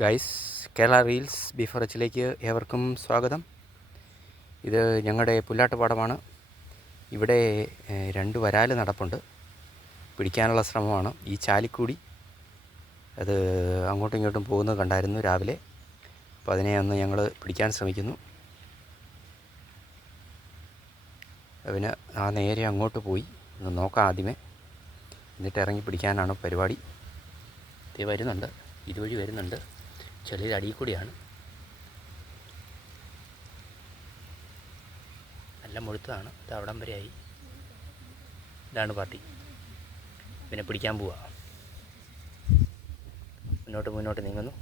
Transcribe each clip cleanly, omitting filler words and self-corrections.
Guys, Kerala reels beef റിച്ചിലേക്ക് ഏവർക്കും സ്വാഗതം. ഇത് ഞങ്ങളുടെ പുല്ലാട്ടുപാടമാണ്. ഇവിടെ രണ്ട് വരാൽ നടപ്പുണ്ട്. പിടിക്കാനുള്ള ശ്രമമാണ്. ഈ ചാലിക്കൂടി അത് അങ്ങോട്ടും ഇങ്ങോട്ടും പോകുന്നത് കണ്ടായിരുന്നു രാവിലെ. അപ്പോൾ അതിനെ ഒന്ന് ഞങ്ങൾ പിടിക്കാൻ ശ്രമിക്കുന്നു. അതിന് നേരെ അങ്ങോട്ട് പോയി ഒന്ന് നോക്കാം ആദ്യമേ, എന്നിട്ട് ഇറങ്ങി പിടിക്കാനാണ് പരിപാടി. ഇത് വരുന്നുണ്ട്, ഇതുവഴി വരുന്നുണ്ട്. ചെളിയുടെ അടിയിൽ കൂടിയാണ്. നല്ല മുഴുത്തതാണ്. ഇത് അവിടം വരെയായി. ഇതാണ് പാർട്ടി. പിന്നെ പിടിക്കാൻ പോവുക. മുന്നോട്ട് നീങ്ങുന്നു.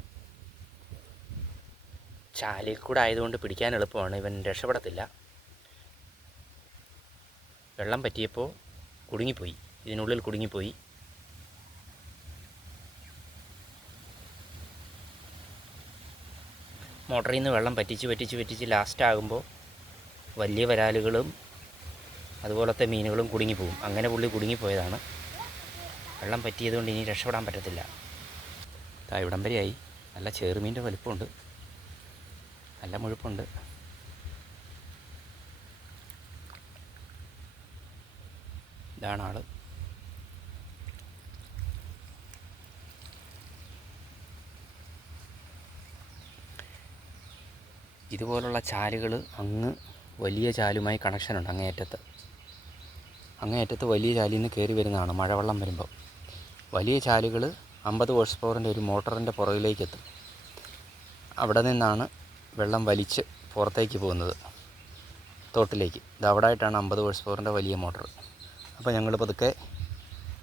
ചാലിൽ കൂടെ ആയതുകൊണ്ട് പിടിക്കാൻ എളുപ്പമാണ്. ഇവൻ രക്ഷപ്പെടത്തില്ല. വെള്ളം പറ്റിയപ്പോൾ കുടുങ്ങിപ്പോയി, ഇതിനുള്ളിൽ കുടുങ്ങിപ്പോയി. മോട്ടറിൽ നിന്ന് വെള്ളം പറ്റിച്ച് ലാസ്റ്റാകുമ്പോൾ വലിയ വരാലുകളും അതുപോലത്തെ മീനുകളും കുടുങ്ങിപ്പോവും. അങ്ങനെ പുള്ളി കുടുങ്ങിപ്പോയതാണ്. വെള്ളം പറ്റിയതുകൊണ്ട് ഇനി രക്ഷപ്പെടാൻ പറ്റത്തില്ല. ഇവിടം വരെയായി. നല്ല ചെറുമീൻ്റെ വലിപ്പമുണ്ട്, നല്ല മുഴുപ്പുണ്ട്. ഇതാണ് ആള്. ഇതുപോലുള്ള ചാലുകൾ അങ്ങ് വലിയ ചാലുമായി കണക്ഷനുണ്ട്. അങ്ങേയറ്റത്ത് വലിയ ചാലിൽ നിന്ന് കയറി വരുന്നതാണ് മഴവെള്ളം വരുമ്പോൾ. വലിയ ചാലുകൾ 50 ഹോഴ്സ് പവറിൻ്റെ ഒരു മോട്ടറിൻ്റെ പുറകിലേക്ക് എത്തും. അവിടെ നിന്നാണ് വെള്ളം വലിച്ച് പുറത്തേക്ക് പോകുന്നത് തോട്ടിലേക്ക്. ഇത് അവിടെ ആയിട്ടാണ് 50 ഹോഴ്സ് പവറിൻ്റെ വലിയ മോട്ടർ. അപ്പോൾ ഞങ്ങൾ പതുക്കെ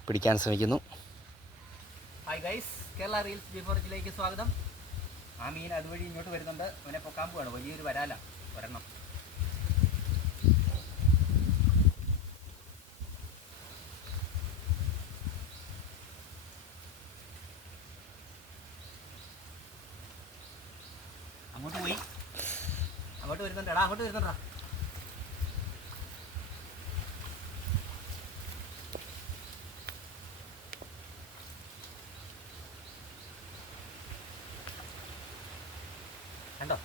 പിടിക്കാൻ ശ്രമിക്കുന്നു. Hi guys, Kerala reels beef റിച്ചിലേക്ക് സ്വാഗതം. ആ മീൻ അതുവഴി ഇങ്ങോട്ട് വരുന്നുണ്ട്. അവനെ പൊക്കാൻ പോവാണ്. വലിയൊരു വരാല ഒരെണ്ണം. അങ്ങോട്ട് പോയി. അങ്ങോട്ട് വരുന്നുണ്ടാ. അങ്ങോട്ട് വരുന്നുണ്ടാ. കണ്ടോ?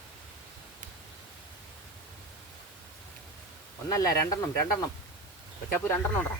ഒന്നല്ല, രണ്ടെണ്ണം. കൊച്ചാപ്പൂ 2 ഉണ്ടോ?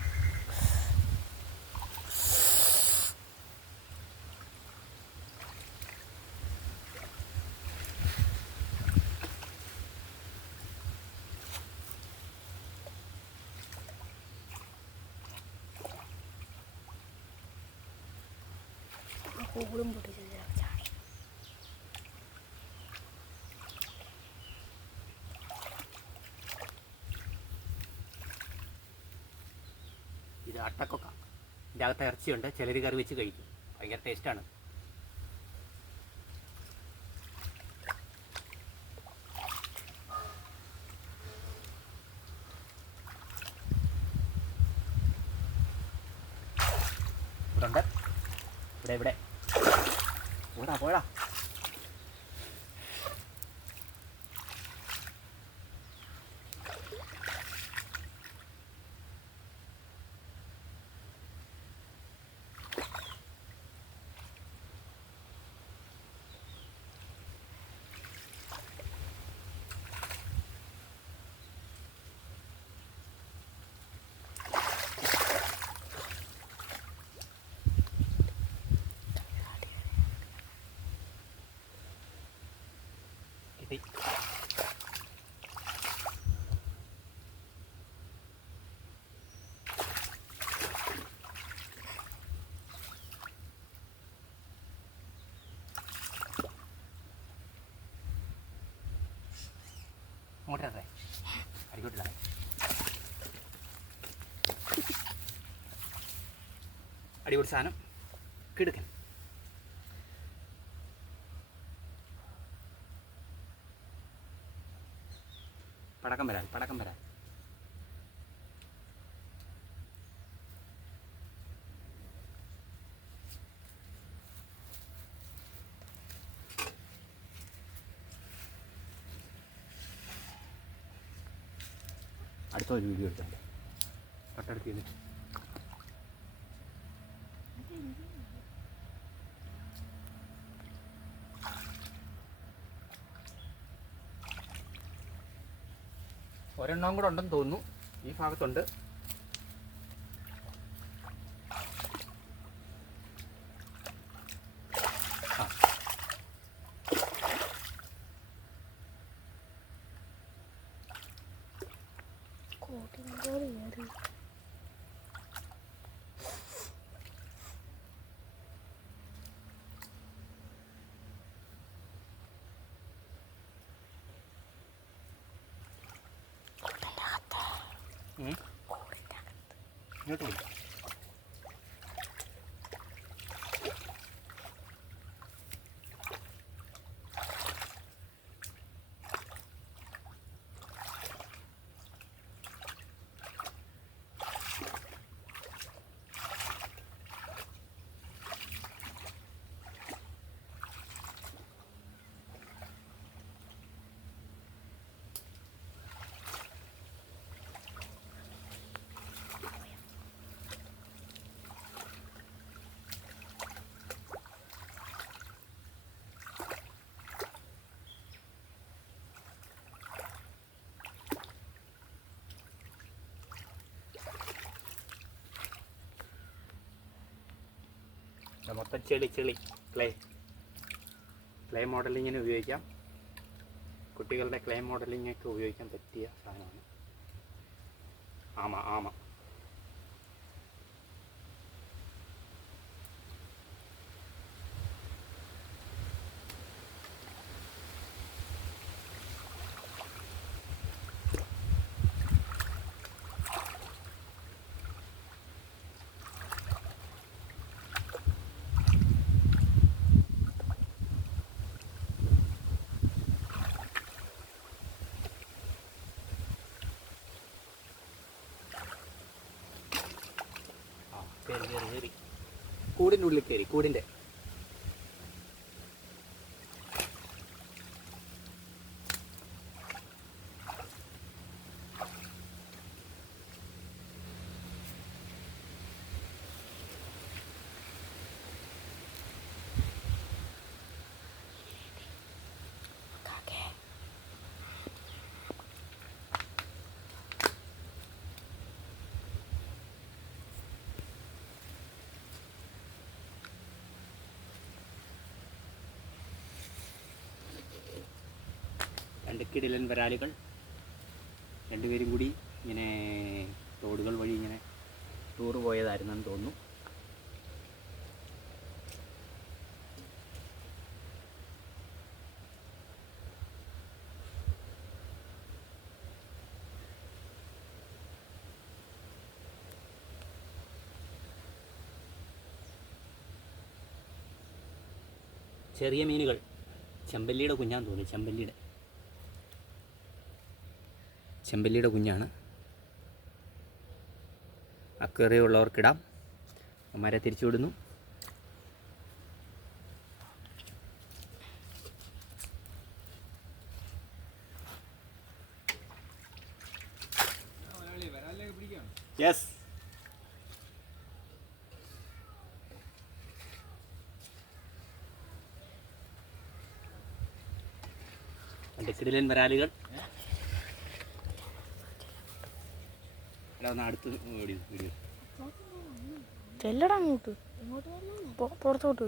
ഇത് അട്ടക്കൊക്ക. ഇതിൻ്റെ അകത്ത് ഇറച്ചിയുണ്ട്. ചിലർ കറി വെച്ച് കഴിക്കും. ഭയങ്കര ടേസ്റ്റാണ്. ഇവിടെ പോടാ. അങ്ങോട്ടേ അടിക്കോട്ടില്ല. അടിപൊളി സാധനം, കിടുക്കൻ. പടക്കം വരാൻ. അടുത്ത ഒരു വീഡിയോ എടുത്താൽ തൊട്ടടുത്ത് ചെയ്തിട്ട് ഒരെണ്ണം കൂടെ ഉണ്ടെന്ന് തോന്നുന്നു, ഈ ഭാഗത്തുണ്ട്. ഇങ്ങോട്ട് പോയി. മൊത്തം ചെളി ക്ലേ മോഡലിങ്ങിന് ഉപയോഗിക്കാം. കുട്ടികളുടെ ക്ലേ മോഡലിങ്ങൊക്കെ ഉപയോഗിക്കാൻ പറ്റിയ സാധനമാണ്. ആമ കയറി കൂടിൻ്റെ ഉള്ളിൽ കയറി. കൂടിൻ്റെ രണ്ട് കിടിലൻ വരാലുകൾ രണ്ടുപേരും കൂടി ഇങ്ങനെ റോഡുകൾ വഴി ഇങ്ങനെ ടൂർ പോയതായിരുന്നെന്ന് തോന്നുന്നു. ചെറിയ മീനുകൾ, ചെമ്പല്ലിയുടെ കുഞ്ഞാന്ന് തോന്നുന്നു. ചെമ്പല്ലിയുടെ കുഞ്ഞാണ്. അക്വേറിയം ഉള്ളവർക്കിടാം. അമ്മമാരെ തിരിച്ചു വിടുന്നു. യെസ്, എൻ്റെ കിടിലൻ വരാലുകൾ. അടുത്ത് വീഡിയോ ചെല്ലടാ അങ്ങോട്ട്, പുറത്തോട്ട്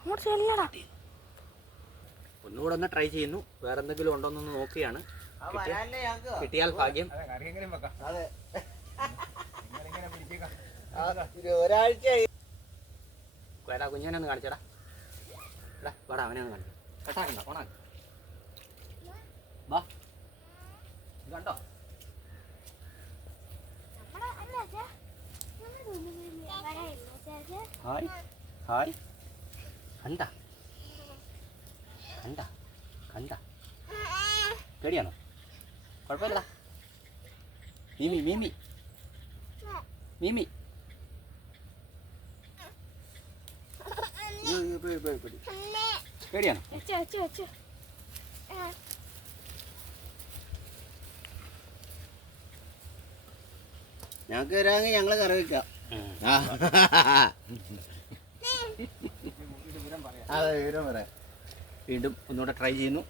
അങ്ങോട്ട് ചെല്ലടാ. ഒന്നുകൂടെ ഒന്ന് ട്രൈ ചെയ്യുന്നു. വേറെ എന്തെങ്കിലും ഉണ്ടോന്നൊന്ന് നോക്കിയാണ്. കിട്ടിയാൽ ഭാഗ്യം. ഒരാഴ്ച കുഞ്ഞനെ ഒന്ന് കാണിച്ചടാ. വാടാ, അവനെ ഒന്ന് കാണിച്ചു. കട്ടാക്കണ്ട, ഓണാക്ക. വാ, കണ്ടോ? ഹായ് ഹായ്, കണ്ട കണ്ട കണ്ട പേടിയാണോ? കുഴപ്പമില്ലടാ. മീമി മീമി മീമി പേടിയാണോ? ഞങ്ങൾക്ക് വരാമെങ്കിൽ ഞങ്ങൾ കറി വെക്കാം. അതെ, വിവരം പറയാം. വീണ്ടും ഒന്നുകൂടെ ട്രൈ ചെയ്യുന്നു.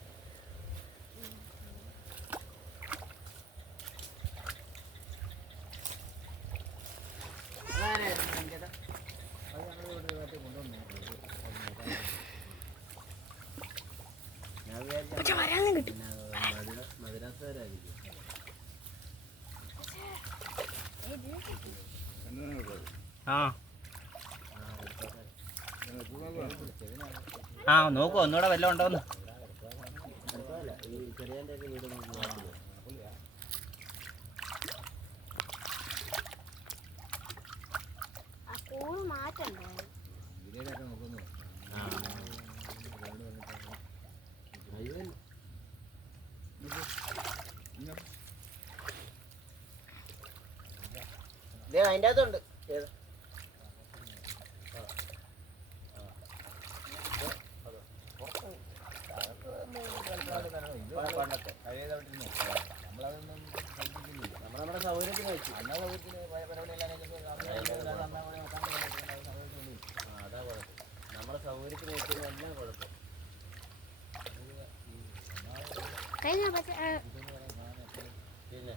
കിട്ടി. നോക്കൂ ഒന്നുകൂടെ വല്ലതും ഉണ്ടോന്ന്. അതിൻ്റെ അകത്തുണ്ട്. നമ്മുടെ സൗകര്യത്തിന് വെച്ചു. അതാ കുഴപ്പം. നമ്മുടെ സൗകര്യത്തിന് വെക്കുന്ന എല്ലാം കുഴപ്പം. പിന്നെ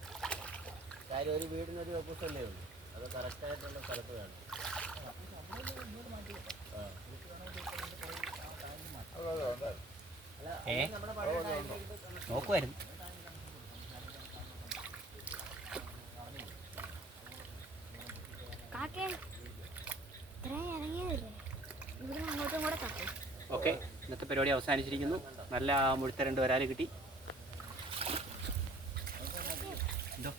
കാര്യം ഒരു വീടിനൊരു വെപ്പുസല്ലേ ഉള്ളൂ. അത് കറക്റ്റായിട്ടുള്ള സ്ഥലത്ത് വേണം. നോക്കുമായിരുന്നു. ഓക്കെ, ഇന്നത്തെ പരിപാടി അവസാനിച്ചിരിക്കുന്നു. നല്ല മുഴുത്ത 2 വരാൽ കിട്ടി. എന്തോ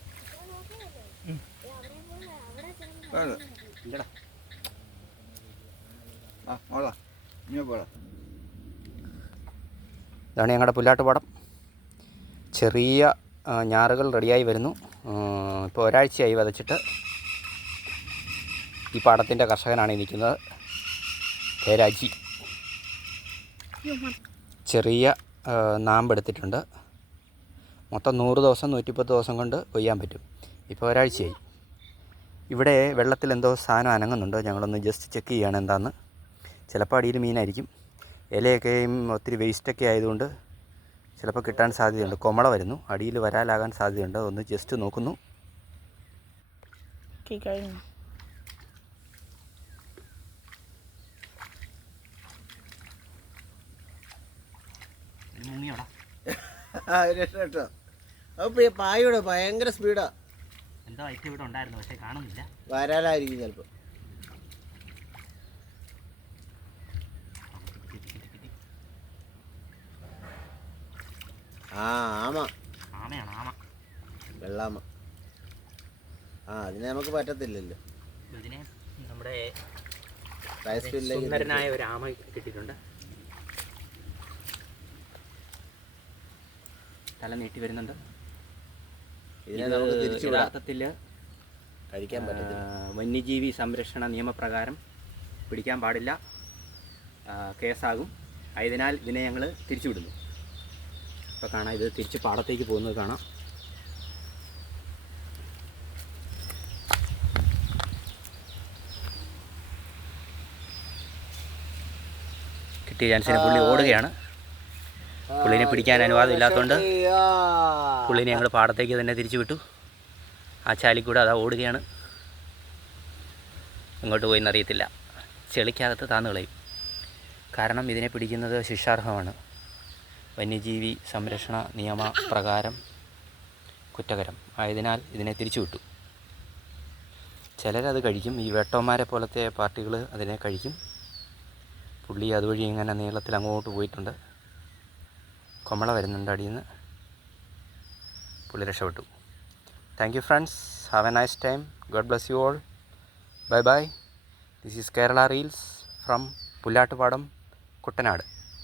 ഇല്ലടാ. ഇതാണ് ഞങ്ങളുടെ പുല്ലാട്ടുപാടം. ചെറിയ ഞാറുകൾ റെഡിയായി വരുന്നു. ഇപ്പോൾ ഒരാഴ്ചയായി വിതച്ചിട്ട്. ഈ പാടത്തിൻ്റെ കർഷകനാണ് ഈ നിൽക്കുന്നത്, രാജി. ചെറിയ നാമ്പെടുത്തിട്ടുണ്ട്. മൊത്തം 100 ദിവസം 110 ദിവസം കൊണ്ട് കൊയ്യാൻ പറ്റും. ഇപ്പോൾ ഒരാഴ്ചയായി. ഇവിടെ വെള്ളത്തിൽ എന്തോ സാധനം അനങ്ങുന്നുണ്ട്. ഞങ്ങളൊന്ന് ജസ്റ്റ് ചെക്ക് ചെയ്യുകയാണ് എന്താണെന്ന്. ചിലപ്പോൾ അടിയിൽ മീനായിരിക്കും. ഇലയൊക്കെയും ഒത്തിരി വേസ്റ്റൊക്കെ ആയതുകൊണ്ട് ചിലപ്പോൾ കിട്ടാൻ സാധ്യതയുണ്ട്. കൊമള വരുന്നു, അടിയിൽ വരാലാകാൻ സാധ്യതയുണ്ട്. ഒന്ന് ജസ്റ്റ് നോക്കുന്നു. കേട്ടോ, അപ്പോൾ ഈ പായയുടെ ഭയങ്കര സ്പീഡാ. എന്തോ ഐറ്റം ഇവിടെ ഉണ്ടായിരുന്നു, പക്ഷേ കാണുന്നില്ല. വരാലായിരിക്കും ചിലപ്പോൾ. ആമയാണ്, ആമ. വെള്ളാമ. അതിനെ നമുക്ക് പറ്റത്തില്ലല്ലോ. ഇതിനെ നമ്മുടെ റൈസ് സുന്ദരനായ ഒരു ആമ കിട്ടിയിട്ടുണ്ട്. തല നീട്ടി വരുന്നുണ്ട്. ഇതിനെ നമുക്ക് തിരിച്ചു യഥാർത്ഥത്തിൽ കഴിക്കാൻ പറ്റത്തില്ല. വന്യജീവി സംരക്ഷണ നിയമപ്രകാരം പിടിക്കാൻ പാടില്ല, കേസാകും. ആയതിനാൽ ഇതിനെ ഞങ്ങൾ തിരിച്ചു വിടുന്നു. ഇപ്പോൾ കാണാം, ഇത് തിരിച്ച് പാടത്തേക്ക് പോകുന്നത് കാണാം. കിട്ടിയ ചാൻസിന് പുള്ളി ഓടുകയാണ്. പുള്ളിനെ പിടിക്കാൻ അനുവാദം ഇല്ലാത്തതുകൊണ്ട് പുള്ളിനെ ഞങ്ങൾ പാടത്തേക്ക് തന്നെ തിരിച്ചു വിട്ടു. ആ ചാലിക്കൂടെ അതാ ഓടുകയാണ്. എങ്ങോട്ട് പോയെന്നറിയത്തില്ല. ചെളിക്കകത്ത് താന്നു കളയും. കാരണം ഇതിനെ പിടിക്കുന്നത് ശിക്ഷാർഹമാണ്. വന്യജീവി സംരക്ഷണ നിയമപ്രകാരം കുറ്റകരം. ആയതിനാൽ ഇതിനെ തിരിച്ചു വിട്ടു. ചിലരത് കഴിക്കും. ഈ വേട്ടോന്മാരെ പോലത്തെ പാർട്ടികൾ അതിനെ കഴിക്കും. പുള്ളി അതുവഴി ഇങ്ങനെ നീളത്തിൽ അങ്ങോട്ട് പോയിട്ടുണ്ട്. കൊമള വരുന്നുണ്ട് അടിയിൽ നിന്ന്. പുള്ളി രക്ഷപ്പെട്ടു. Thank you friends. Have a nice time. God bless you all. Bye bye. This is Kerala reels from Pullattupadam, Kuttanad.